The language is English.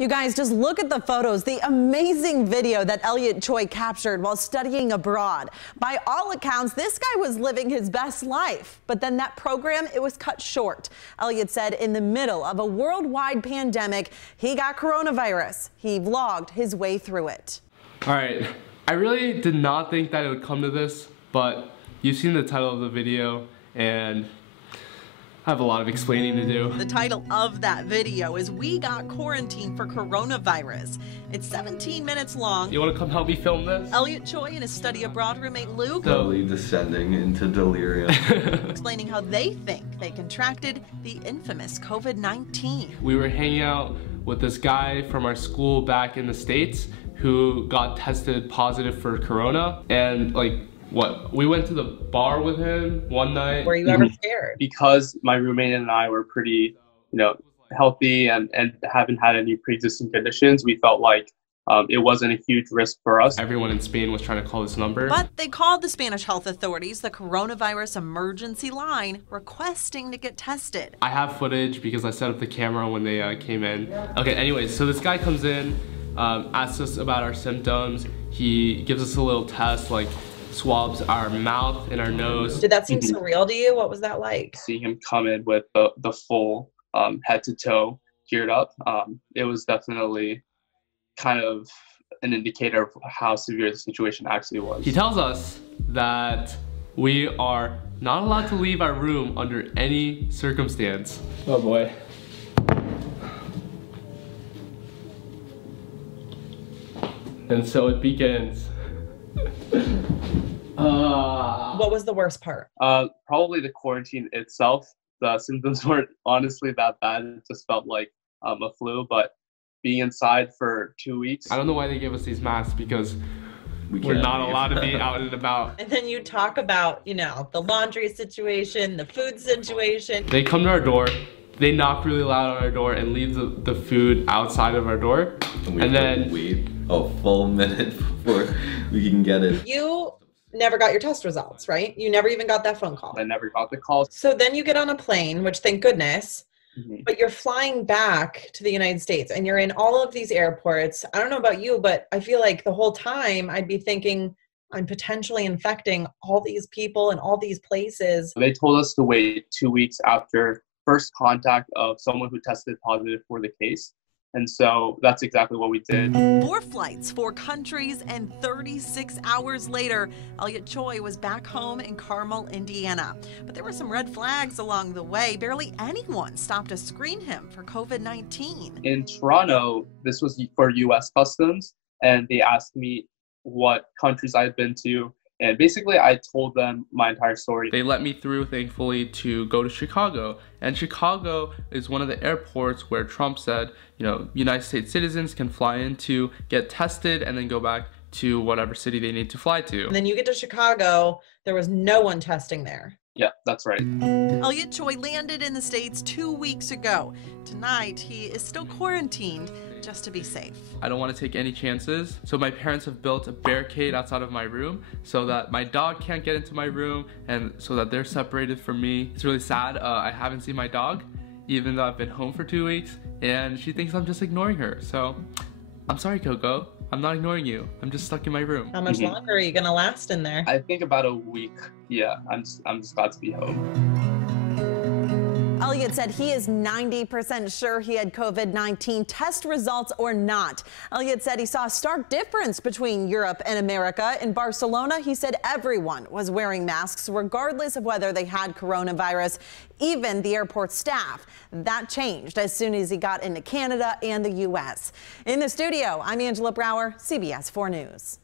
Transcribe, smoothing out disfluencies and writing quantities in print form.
You guys, just look at the photos, the amazing video that Elliot Choy captured while studying abroad. By all accounts, this guy was living his best life, but then that program, it was cut short. Elliot said in the middle of a worldwide pandemic, he got coronavirus. He vlogged his way through it. All right, I really did not think that it would come to this, but you've seen the title of the video and I have a lot of explaining to do. The title of that video is "We Got Quarantined for Coronavirus." It's 17 minutes long. You want to come help me film this? Elliot Choy and his study abroad roommate Luke slowly descending into delirium. explaining how they think they contracted the infamous COVID-19. We were hanging out with this guy from our school back in the States who got tested positive for corona, and we went to the bar with him one night. Were you ever scared? Because my roommate and I were pretty, healthy and haven't had any pre-existing conditions, we felt like it wasn't a huge risk for us. Everyone in Spain was trying to call this number. But they called the Spanish health authorities the coronavirus emergency line, requesting to get tested. I have footage because I set up the camera when they came in. Okay, anyways, so this guy comes in, asks us about our symptoms. He gives us a little test, swabs our mouth and our nose. Did that seem surreal to you? What was that like? Seeing him come in with the full head to toe geared up, it was definitely kind of an indicator of how severe the situation actually was. He tells us that we are not allowed to leave our room under any circumstance. Oh boy. And so it begins. What was the worst part? Probably the quarantine itself. The symptoms weren't honestly that bad. It just felt like a flu, but being inside for 2 weeks. I don't know why they gave us these masks, because we're not allowed to be out and about. And then you talk about, the laundry situation, the food situation. They come to our door, they knock really loud on our door and leave the food outside of our door. And then wait a full minute before we can get it. You never got your test results, right? You never even got that phone call. I never got the call. So then you get on a plane, which thank goodness, but you're flying back to the United States and you're in all of these airports. I don't know about you, but I feel like the whole time I'd be thinking, I'm potentially infecting all these people in all these places. They told us to wait 2 weeks after first contact of someone who tested positive for the case. And so that's exactly what we did. 4 flights, 4 countries, and 36 hours later, Elliot Choy was back home in Carmel, Indiana. But there were some red flags along the way. Barely anyone stopped to screen him for COVID-19. In Toronto, this was for US Customs, and they asked me what countries I'd been to. And basically, I told them my entire story. They let me through, thankfully, to go to Chicago. And Chicago is one of the airports where Trump said, United States citizens can fly in to get tested and then go back to whatever city they need to fly to. And then you get to Chicago, there was no one testing there. Yeah, that's right. Elliot Choy landed in the States 2 weeks ago. Tonight, he is still quarantined just to be safe. I don't want to take any chances, so my parents have built a barricade outside of my room so that my dog can't get into my room and so that they're separated from me. It's really sad. I haven't seen my dog, even though I've been home for 2 weeks, and she thinks I'm just ignoring her. So I'm sorry, Coco. I'm not ignoring you. I'm just stuck in my room. How much longer are you gonna last in there? I think about a week. Yeah, I'm just glad to be home. Elliot said he is 90% sure he had COVID-19, test results or not. Elliot said he saw a stark difference between Europe and America. In Barcelona, he said everyone was wearing masks regardless of whether they had coronavirus, even the airport staff. That changed as soon as he got into Canada and the U.S. In the studio, I'm Angela Brower, CBS 4 News.